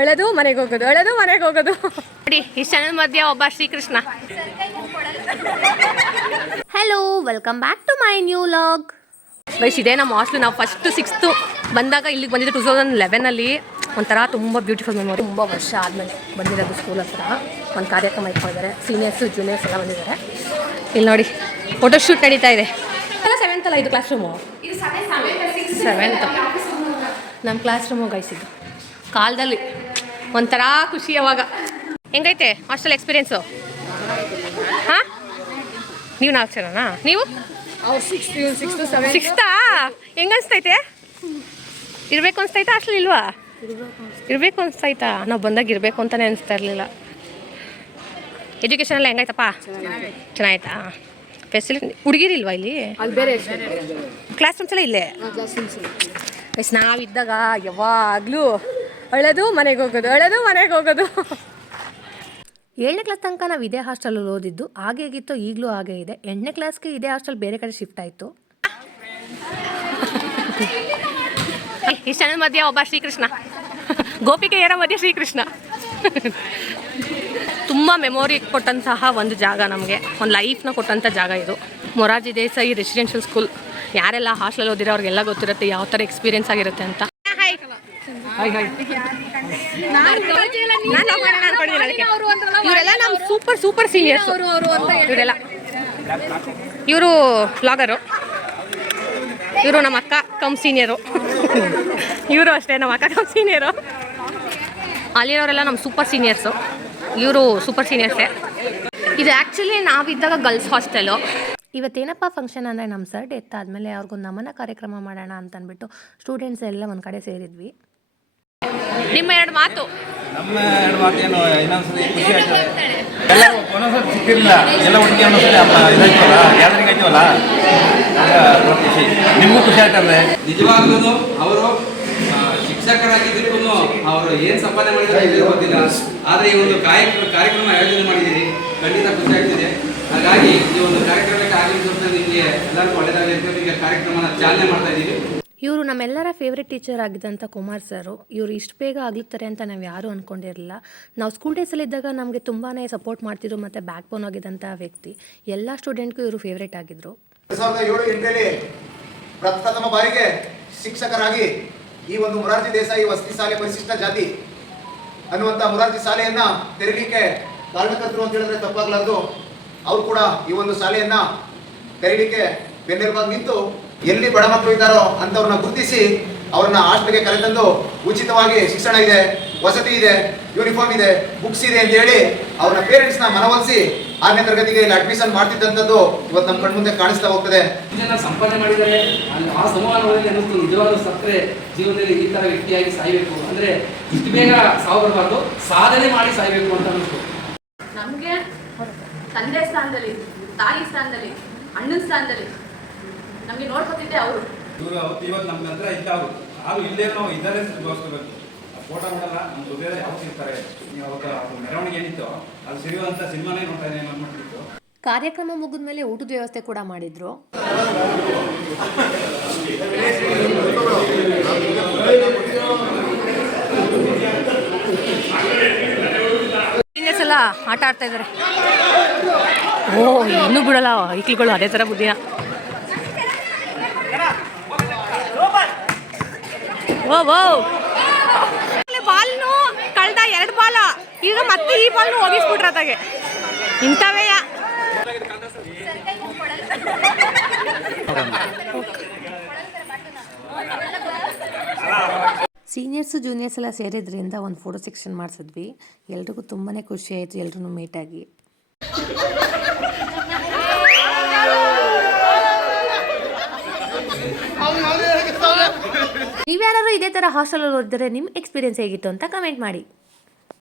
ಅಳದು ಮನೆಗೆ ಹೋಗೋದು, ಅಳದು ಮನೆಗೆ ಹೋಗೋದು. ನೋಡಿ ಇಷ್ಟು ಜನದ ಮಧ್ಯೆ ಒಬ್ಬ Srikrishna. Hello, welcome back to my new vlog. Guys, ಇದೇ ನಮ್ಮ ಹಾಸ್ಟೆಲ್. ನಾವು ಫಸ್ಟ್ 6th ಬಂದಾಗ ಇಲ್ಲಿಗೆ ಬಂದಿದ್ದು 2011 ಒಂಥರ ತುಂಬ ಬ್ಯೂಟಿಫುಲ್ ಮೆಮೊರಿ. ತುಂಬ ವರ್ಷ ಆದಮೇಲೆ ಬಂದಿರೋದು ಸ್ಕೂಲ್ ಹತ್ರ. ಒಂದು ಕಾರ್ಯಕ್ರಮ ಇಟ್ಕೊಂಡಿದ್ದಾರೆ, ಸೀನಿಯರ್ಸು ಜೂನಿಯರ್ಸ್ ಎಲ್ಲ ಬಂದಿದ್ದಾರೆ. ಇಲ್ಲಿ ನೋಡಿ ಫೋಟೋ ಶೂಟ್ ನಡೀತಾ ಇದೆ. 7th ಅಲ್ಲ ಇದು ಕ್ಲಾಸ್ ರೂಮು? 7th ನಮ್ಮ ಕ್ಲಾಸ್ ರೂಮು ಗೈಸ್. ಇದು ಕಾಲದಲ್ಲಿ ಒಂಥರ ಖುಷಿ. ಅವಾಗ ಹೆಂಗೈತೆ ಹಾಸ್ಟೆಲ್ ಎಕ್ಸ್ಪೀರಿಯೆನ್ಸು? ಹಾಂ, ನೀವು 4 ಜನನಾ? ನೀವು 6th ಹೆಂಗ ಅನಿಸ್ತೈತೆ? ಇರಬೇಕು ಅನಿಸ್ತೈತಾ ಹಾಸ್ಟೆಲ್? ಇಲ್ವಾ, ಇರಬೇಕು ಅನಿಸ್ತೈತಾ? ನಾವು ಬಂದಾಗ ಇರಬೇಕು ಅಂತಲೇ ಅನಿಸ್ತಾ ಇರಲಿಲ್ಲ. ಎಜುಕೇಷನ್ ಎಲ್ಲ ಹೆಂಗಾಯ್ತಪ್ಪ? ಚೆನ್ನಾಯ್ತಾ? ಫೆಸಿಲಿಟಿ ಹುಡುಗಿರಿಲ್ವಾ ಇಲ್ಲಿ? ಕ್ಲಾಸ್ ರೂಮ್ಸ್ ಎಲ್ಲ ಇಲ್ಲೇ? ಎಸ್, ನಾವಿದ್ದಾಗ ಯಾವಾಗಲೂ ಅಳದು ಮನೆಗೆ ಹೋಗೋದು, ಅಳದು ಮನೆಗೆ ಹೋಗೋದು. 7ನೇ ಕ್ಲಾಸ್ ತನಕ ನಾವು ಇದೇ ಹಾಸ್ಟೆಲಲ್ಲಿ ಓದಿದ್ದು. ಹಾಗೆ ಹೇಗಿತ್ತು ಈಗಲೂ ಹಾಗೆ ಇದೆ. 8ನೇ ಕ್ಲಾಸ್ಗೆ ಇದೇ ಹಾಸ್ಟೆಲ್ ಬೇರೆ ಕಡೆ ಶಿಫ್ಟ್ ಆಯಿತು. ಇಷ್ಟು ಜನದ ಮಧ್ಯೆ ಒಬ್ಬ ಶ್ರೀಕೃಷ್ಣ, ಗೋಪಿಕೆಯರ ಮಧ್ಯೆ ಶ್ರೀಕೃಷ್ಣ. ತುಂಬ ಮೆಮೊರಿ ಕೊಟ್ಟಂತಹ ಒಂದು ಜಾಗ, ನಮಗೆ ಒಂದು ಲೈಫ್ನ ಕೊಟ್ಟಂಥ ಜಾಗ ಇದು. Morarji Desai residential school. ಯಾರೆಲ್ಲ ಹಾಸ್ಟೆಲ್ ಓದಿರೋ ಅವ್ರಿಗೆಲ್ಲ ಗೊತ್ತಿರುತ್ತೆ ಯಾವ ಥರ ಎಕ್ಸ್ಪೀರಿಯೆನ್ಸ್ ಆಗಿರುತ್ತೆ ಅಂತ. ಇವರೆಲ್ಲ ನಮ್ಮ ಸೂಪರ್ ಸೀನಿಯರ್ಸ್. ಇವರೆಲ್ಲ ಇವರು ವ್ಲಾಗರು, ಇವರು ನಮ್ಮ ಅಕ್ಕ ಕಮ್ ಸೀನಿಯರು. ಇವರು ಅಷ್ಟೇ ನಮ್ಮ ಅಕ್ಕ ಕಮ್ ಸೀನಿಯರು. ಅಲ್ಲಿರೋರೆಲ್ಲ ನಮ್ಮ ಸೂಪರ್ ಸೀನಿಯರ್ಸು. ಇವರು ಸೂಪರ್ ಸೀನಿಯರ್ಸೇ. ಇದು ಆ್ಯಕ್ಚುಲಿ ನಾವಿದ್ದಾಗ ಗರ್ಲ್ಸ್ ಹಾಸ್ಟೆಲು. ಇವತ್ತೇನಪ್ಪ ಫಂಕ್ಷನ್ ಅಂದರೆ ನಮ್ಮ ಸರ್ ಡೆತ್ ಆದಮೇಲೆ ಅವ್ರಿಗೊಂದು ನಮನ ಕಾರ್ಯಕ್ರಮ ಮಾಡೋಣ ಅಂತಂದ್ಬಿಟ್ಟು ಸ್ಟೂಡೆಂಟ್ಸ್ ಎಲ್ಲ ಒಂದು ಕಡೆ ಸೇರಿದ್ವಿ. ನಿಮ್ಮ 2 ಮಾತು? ನಮ್ಮ 2 ಮಾತು ಏನು, ಇನ್ನೊಂದ್ಸರಿ ಖುಷಿ ಆಗ್ತದೆ. ಎಲ್ಲ ಒಂದೊಂದ್ಸರಿ ಸಿಕ್ಕಿರಲಿಲ್ಲ, ಎಲ್ಲ ಒಟ್ಟಿಗೆ ಒಂದೊಂದ್ಸರಿ ಇದಾಯ್ತವಲ್ಲ, ಗ್ಯಾದರಿಂಗ್ ಆಯ್ತೀವಲ್ಲ, ಖುಷಿ. ನಿಮಗೂ ಖುಷಿ ಆಗ್ತದೆ. ನಿಜವಾಗ್ಲೂ ಅವರು ಶಿಕ್ಷಕರಾಗಿದ್ದಕ್ಕೂ ಅವರು ಏನು ಸಂಪಾದನೆ ಮಾಡಿದ್ದಾರೆ ಗೊತ್ತಿಲ್ಲ. ಆದರೆ ಈ ಒಂದು ಕಾರ್ಯಕ್ರಮ ಆಯೋಜನೆ ಮಾಡಿದ್ದೀರಿ, ಖಂಡಿತ ಖುಷಿ ಆಗ್ತಿದೆ. ಹಾಗಾಗಿ ಈ ಒಂದು ಕಾರ್ಯಕ್ರಮಕ್ಕೆ ಆಗಮಿಸಿದ ನಿಮಗೆ ಎಲ್ಲರಿಗೂ ಒಳ್ಳೆಯದಾಗಲಿ ಅಂತ ಈಗ ಕಾರ್ಯಕ್ರಮನ ಚಾಲನೆ ಮಾಡ್ತಾ ಇದ್ದೀವಿ. ಇವರು ನಮ್ಮೆಲ್ಲರ ಫೇವ್ರೆಟ್ ಟೀಚರ್ ಆಗಿದ್ದಂಥ ಕುಮಾರ್ ಸರು. ಇವರು ಇಷ್ಟು ಬೇಗ ಆಗ್ಲಿರ್ತಾರೆ ಅಂತ ನಾವು ಯಾರೂ ಅಂದ್ಕೊಂಡಿರಲಿಲ್ಲ. ನಾವು ಸ್ಕೂಲ್ ಡೇಸಲ್ಲಿದ್ದಾಗ ನಮಗೆ ತುಂಬಾ ಸಪೋರ್ಟ್ ಮಾಡ್ತಿದ್ರು ಮತ್ತು ಬ್ಯಾಕ್ ಬೋನ್ ಆಗಿದ್ದಂಥ ವ್ಯಕ್ತಿ. ಎಲ್ಲ ಸ್ಟೂಡೆಂಟ್ಗೂ ಇವರು ಫೇವ್ರೇಟ್ ಆಗಿದ್ದರು. 2007-8ರಲ್ಲಿ ಪ್ರಥಮ ಬಾರಿಗೆ ಶಿಕ್ಷಕರಾಗಿ ಈ ಒಂದು ಮೊರಾರ್ಜಿ ದೇಸಾಯಿ ವಸತಿ ಶಾಲೆ ಪರಿಶಿಷ್ಟ ಜಾತಿ ಅನ್ನುವಂಥ ಮೊರಾರ್ಜಿ ಶಾಲೆಯನ್ನು ತೆರೀಲಿಕ್ಕೆ ಕಾರಣಕರ್ತರು ಅಂತ ಹೇಳಿದ್ರೆ ತಪ್ಪಾಗಲಾರ್ದು. ಅವರು ಕೂಡ ಈ ಒಂದು ಶಾಲೆಯನ್ನು ತೆರೀಲಿಕ್ಕೆ ಬೆನ್ನೆಲುಬಾಗಿ ನಿಂತು ಎಲ್ಲಿ ಬಡ ಮಕ್ಕಳು ಇದ್ದಾರೋ ಅಂಥವ್ರನ್ನ ಗುರುತಿಸಿ ಅವ್ರನ್ನ ಹಾಸ್ಟೆಲ್ಗೆ ಕರೆತಂದು ಉಚಿತವಾಗಿ ಶಿಕ್ಷಣ ಇದೆ, ವಸತಿ ಇದೆ, ಯೂನಿಫಾರ್ಮ್ ಇದೆ, ಬುಕ್ಸ್ ಇದೆ ಅಂತ ಹೇಳಿ ಅವ್ರನ್ನ ಪೇರೆಂಟ್ಸ್ನ ಮನವೊಲಿಸಿ 6ನೇ ತರಗತಿಗೆ ಇಲ್ಲಿ ಅಡ್ಮಿಷನ್ ಮಾಡ್ತಿದ್ದಂಥದ್ದು ಇವತ್ತು ನಮ್ಮ ಕಣ್ಮುಂದೆ ಕಾಣಿಸ್ತಾ ಹೋಗ್ತದೆ. ಜನ ಸಂಪಾದನೆ ಮಾಡಿದ್ದಾರೆ, ಆ ಸಮೂಹ ನೋಡಿದ್ರೆ ಅನ್ನಿಸ್ತು ನಿಜವಾಗ್ಲೂ ಸತ್ತರೆ ಜೀವನದಲ್ಲಿ ಈ ಥರ ವ್ಯಕ್ತಿಯಾಗಿ ಸಾಯಬೇಕು ಅಂದರೆ ಇಷ್ಟು ಬೇಗ ಸಾವು ಬರಬಾರ್ದು, ಸಾಧನೆ ಮಾಡಿ ಸಾಯಬೇಕು ಅಂತ ಅನ್ನಿಸ್ತು. ನಮಗೆ ತಂದೆ ಸ್ಥಾನದಲ್ಲಿ, ತಾಯಿ ಸ್ಥಾನದಲ್ಲಿ, ಅಣ್ಣನ ಸ್ಥಾನದಲ್ಲಿ ನಮಗೆ ನೋಡ್ಕೊತಿದ್ದೆ ಅವರು. ಇವರು ಅವತ್ತು ಇವತ್ತು ನಮ್ಮ ಹತ್ರ ಇದ್ದ ಅವರು ಇಲ್ಲೇ ನಾವು ಇದ್ದಾರೆ ತೋರಿಸ್ಕೋಬೇಕು. ಫೋಟೋ ನೋಡಲ್ಲ, ನಮ್ಮ ಹೃದಯ ಯಾವತ್ತು ಇರ್ತಾರೆ. ನೀವು ಅವತ್ತು ಮೆರವಣಿಗೆ ಏನಿತ್ತು ಅದು ಸಿರಿಯುವಂಥ ಸಿನಿಮಾನೇ ನೋಡ್ತಾ ಇದ್ದೀನಿ ಅಂದ್ಬಿಟ್ಟಿತ್ತು. ಕಾರ್ಯಕ್ರಮ ಮುಗಿದ ಮೇಲೆ ಊಟದ ವ್ಯವಸ್ಥೆ ಕೂಡ ಮಾಡಿದ್ರು. ಸೀನಿಯರ್ಸ್ ಎಲ್ಲ ಆಟ ಆಡ್ತಾ ಇದ್ದಾರೆ. ಇನ್ನೂ ಬಿಡಲ್ಲ ಈಕ್ಳುಗಳು ಅದೇ ಥರ ಬುದ್ಧಿನ. ಬಾಲ್ನು ಕಳೆದ 2 ಬಾಲ, ಈಗ ಮತ್ತೆ ಈ ಬಾಲ್ನು ಹೋಗಿಸ್ಬಿಟ್ರತಾಗೆ. ಇಂಥವೇ ಸೀನಿಯರ್ಸು ಜೂನಿಯರ್ಸ್ ಎಲ್ಲ ಸೇರಿದ್ರಿಂದ ಒಂದು ಫೋಟೋ ಸೆಕ್ಷನ್ ಮಾಡಿಸಿದ್ವಿ. ಎಲ್ರಿಗೂ ತುಂಬಾ ಖುಷಿ ಆಯಿತು ಎಲ್ಲರೂ ಮೀಟಾಗಿ. ನೀವ್ಯಾರು ಇದೇ ಥರ ಹಾಸ್ಟೆಲಲ್ಲಿ ಓದಿದ್ರೆ ನಿಮ್ಮ ಎಕ್ಸ್ಪೀರಿಯನ್ಸ್ ಹೇಗಿತ್ತು ಅಂತ ಕಮೆಂಟ್ ಮಾಡಿ.